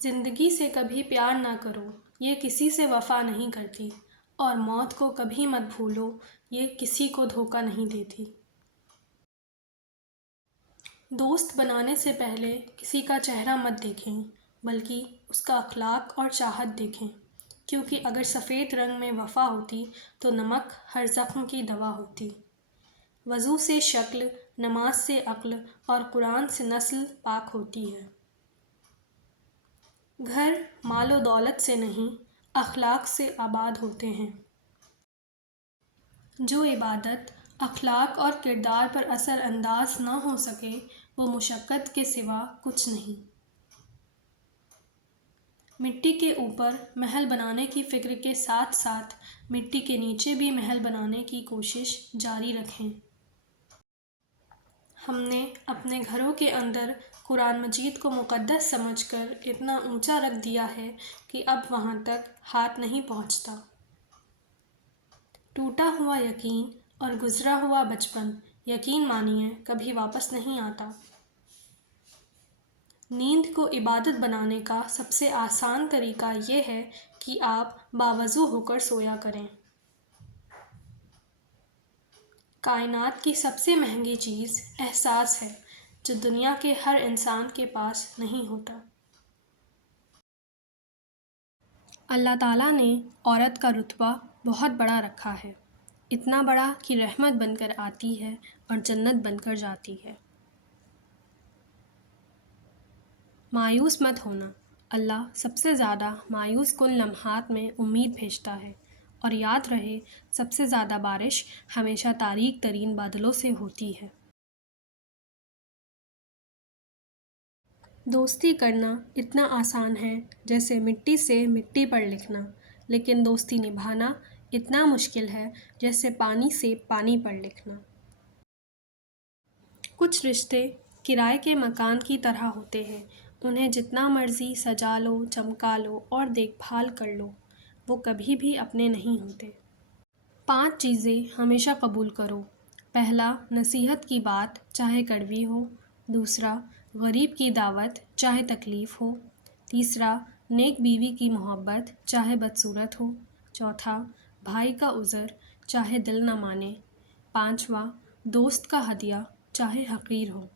زندگی سے کبھی پیار نہ کرو، یہ کسی سے وفا نہیں کرتی، اور موت کو کبھی مت بھولو، یہ کسی کو دھوکہ نہیں دیتی۔ دوست بنانے سے پہلے کسی کا چہرہ مت دیکھیں، بلکہ اس کا اخلاق اور چاہت دیکھیں، کیونکہ اگر سفید رنگ میں وفا ہوتی تو نمک ہر زخم کی دوا ہوتی۔ وضو سے شکل، نماز سے عقل، اور قرآن سے نسل پاک ہوتی ہے۔ گھر مال و دولت سے نہیں، اخلاق سے آباد ہوتے ہیں۔ جو عبادت اخلاق اور کردار پر اثر انداز نہ ہو سکے وہ مشقت کے سوا کچھ نہیں۔ مٹی کے اوپر محل بنانے کی فکر کے ساتھ ساتھ مٹی کے نیچے بھی محل بنانے کی کوشش جاری رکھیں۔ ہم نے اپنے گھروں کے اندر قرآن مجید کو مقدس سمجھ کر اتنا اونچا رکھ دیا ہے کہ اب وہاں تک ہاتھ نہیں پہنچتا۔ ٹوٹا ہوا یقین اور گزرا ہوا بچپن، یقین مانیے کبھی واپس نہیں آتا۔ نیند کو عبادت بنانے کا سب سے آسان طریقہ یہ ہے کہ آپ باوضو ہو کر سویا کریں۔ کائنات کی سب سے مہنگی چیز احساس ہے، جو دنیا کے ہر انسان کے پاس نہیں ہوتا۔ اللہ تعالیٰ نے عورت کا رتبہ بہت بڑا رکھا ہے، اتنا بڑا کہ رحمت بن کر آتی ہے اور جنت بن کر جاتی ہے۔ مایوس مت ہونا، اللہ سب سے زیادہ مایوس کن لمحات میں امید بھیجتا ہے، اور یاد رہے سب سے زیادہ بارش ہمیشہ تاریک ترین بادلوں سے ہوتی ہے۔ دوستی کرنا اتنا آسان ہے جیسے مٹی سے مٹی پر لکھنا، لیکن دوستی نبھانا اتنا مشکل ہے جیسے پانی سے پانی پر لکھنا۔ کچھ رشتے کرائے کے مکان کی طرح ہوتے ہیں، انہیں جتنا مرضی سجا لو، چمکا لو اور دیکھ بھال کر لو، وہ کبھی بھی اپنے نہیں ہوتے۔ 5 چیزیں ہمیشہ قبول کرو۔ پہلا، نصیحت کی بات چاہے کڑوی ہو۔ دوسرا، غریب کی دعوت چاہے تکلیف ہو۔ تیسرا، نیک بیوی کی محبت چاہے بدصورت ہو۔ چوتھا، بھائی کا عذر چاہے دل نہ مانے۔ 5واں، دوست کا ہدیہ چاہے حقیر ہو۔